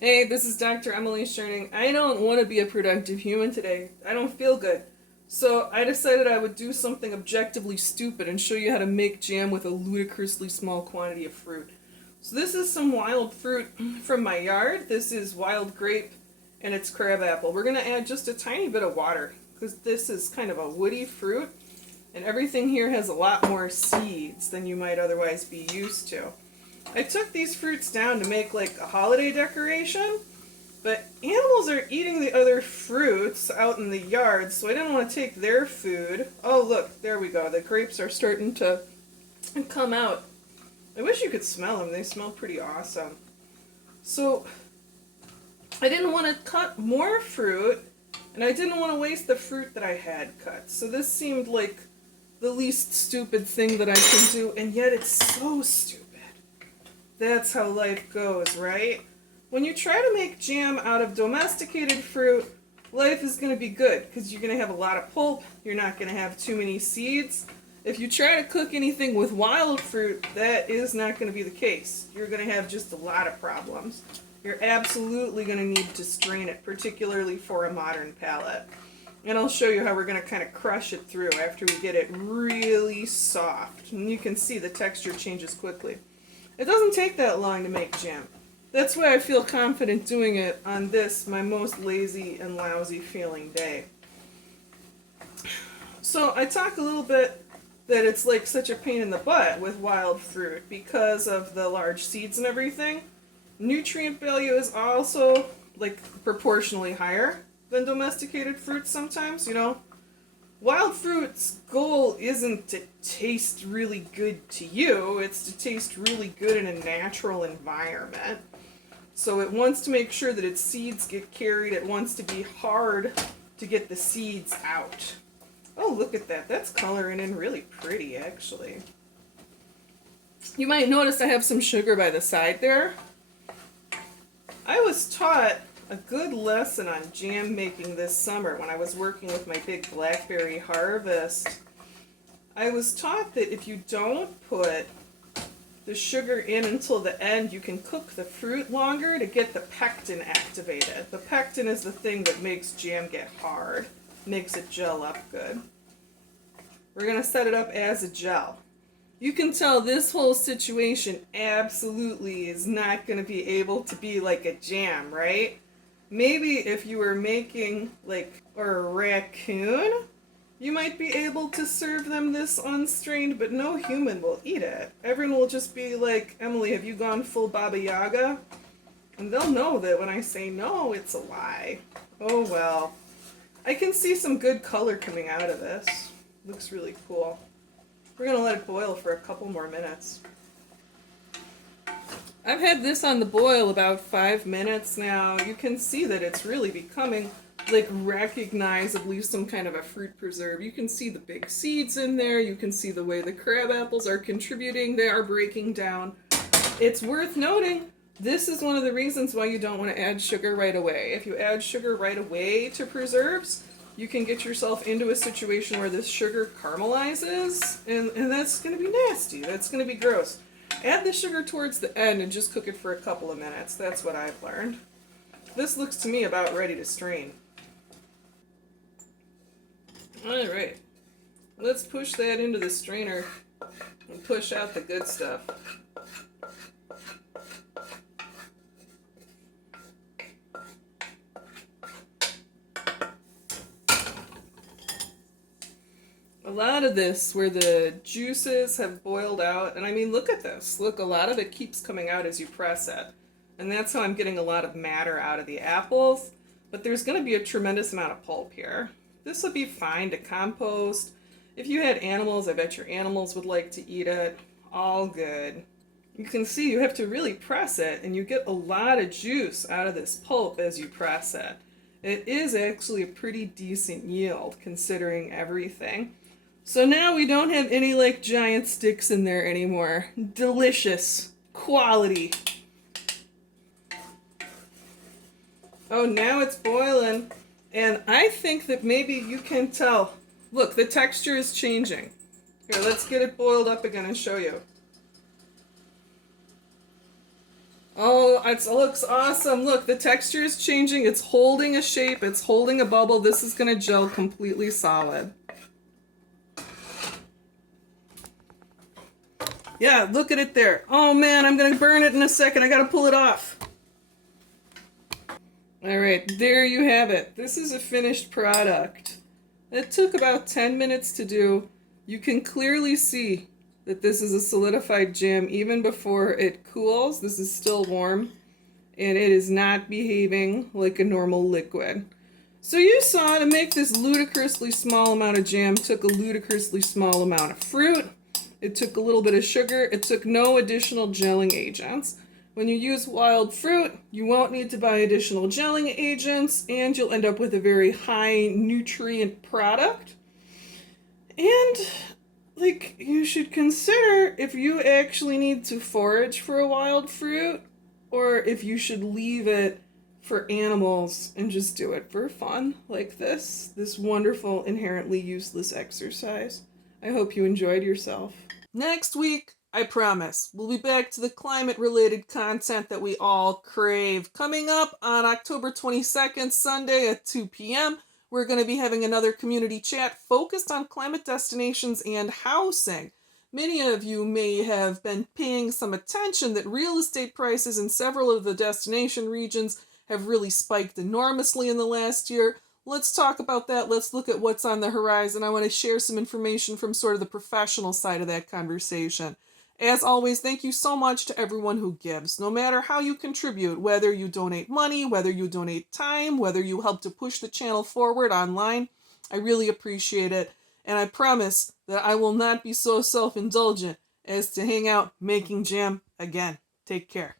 Hey, this is Dr. Emily Scherning. I don't want to be a productive human today. I don't feel good. So I decided I would do something objectively stupid and show you how to make jam with a ludicrously small quantity of fruit. So this is some wild fruit from my yard. This is wild grape and it's crab apple. We're going to add just a tiny bit of water because this is kind of a woody fruit and everything here has a lot more seeds than you might otherwise be used to. I took these fruits down to make like a holiday decoration, but animals are eating the other fruits out in the yard, so I didn't want to take their food. Oh, look, there we go. The grapes are starting to come out. I wish you could smell them. They smell pretty awesome. So I didn't want to cut more fruit, and I didn't want to waste the fruit that I had cut. So this seemed like the least stupid thing that I could do, and yet it's so stupid. That's how life goes, right? When you try to make jam out of domesticated fruit, life is going to be good because you're going to have a lot of pulp. You're not going to have too many seeds. If you try to cook anything with wild fruit, that is not going to be the case. You're going to have just a lot of problems. You're absolutely going to need to strain it, particularly for a modern palate. And I'll show you how we're going to kind of crush it through after we get it really soft. And you can see the texture changes quickly. It doesn't take that long to make jam. That's why I feel confident doing it on this, my most lazy and lousy feeling day. So I talk a little bit that it's like such a pain in the butt with wild fruit because of the large seeds and everything. Nutrient value is also like proportionally higher than domesticated fruits sometimes, you know. Wild fruit's goal isn't to taste really good to you, it's to taste really good in a natural environment. So it wants to make sure that its seeds get carried, it wants to be hard to get the seeds out. Oh, look at that, that's coloring in really pretty actually. You might notice I have some sugar by the side there. I was taught a good lesson on jam making this summer when I was working with my big blackberry harvest. I was taught that if you don't put the sugar in until the end, you can cook the fruit longer to get the pectin activated. The pectin is the thing that makes jam get hard, makes it gel up good. We're going to set it up as a gel. You can tell this whole situation absolutely is not going to be able to be like a jam, right? Maybe if you were making like a raccoon, you might be able to serve them this unstrained, but no human will eat it. Everyone will just be like, Emily, have you gone full Baba Yaga? And they'll know that when I say no, it's a lie. Oh well. I can see some good color coming out of this. Looks really cool. We're going to let it boil for a couple more minutes. I've had this on the boil about 5 minutes now. You can see that it's really becoming like recognizably some kind of a fruit preserve. You can see the big seeds in there. You can see the way the crab apples are contributing. They are breaking down. It's worth noting, this is one of the reasons why you don't want to add sugar right away. If you add sugar right away to preserves, you can get yourself into a situation where this sugar caramelizes, and that's going to be nasty. That's going to be gross. Add the sugar towards the end and just cook it for a couple of minutes. That's what I've learned. This looks to me about ready to strain. Alright, let's push that into the strainer and push out the good stuff. A lot of this where the juices have boiled out, and I mean look at this, look, a lot of it keeps coming out as you press it, and that's how I'm getting a lot of matter out of the apples, but there's going to be a tremendous amount of pulp here. This would be fine to compost. If you had animals, I bet your animals would like to eat it. All good. You can see you have to really press it, and you get a lot of juice out of this pulp as you press it. It is actually a pretty decent yield considering everything. So now we don't have any like giant sticks in there anymore. Delicious. Quality. Oh, now it's boiling. And I think that maybe you can tell. Look, the texture is changing. Here, let's get it boiled up again and show you. Oh, it looks awesome. Look, the texture is changing. It's holding a shape. It's holding a bubble. This is going to gel completely solid. Yeah, look at it there. Oh man, I'm going to burn it in a second. I got to pull it off. All right, there you have it. This is a finished product. It took about 10 minutes to do. You can clearly see that this is a solidified jam even before it cools. This is still warm, and it is not behaving like a normal liquid. So you saw, to make this ludicrously small amount of jam took a ludicrously small amount of fruit. It took a little bit of sugar. It took no additional gelling agents. When you use wild fruit, you won't need to buy additional gelling agents, and you'll end up with a very high nutrient product. And, like, you should consider if you actually need to forage for a wild fruit, or if you should leave it for animals and just do it for fun, like this wonderful, inherently useless exercise. I hope you enjoyed yourself. Next week, I promise, we'll be back to the climate-related content that we all crave. Coming up on October 22nd, Sunday at 2 p.m., we're going to be having another community chat focused on climate destinations and housing. Many of you may have been paying some attention that real estate prices in several of the destination regions have really spiked enormously in the last year. Let's talk about that. Let's look at what's on the horizon. I want to share some information from sort of the professional side of that conversation. As always, thank you so much to everyone who gives. No matter how you contribute, whether you donate money, whether you donate time, whether you help to push the channel forward online, I really appreciate it. And I promise that I will not be so self-indulgent as to hang out making jam again. Take care.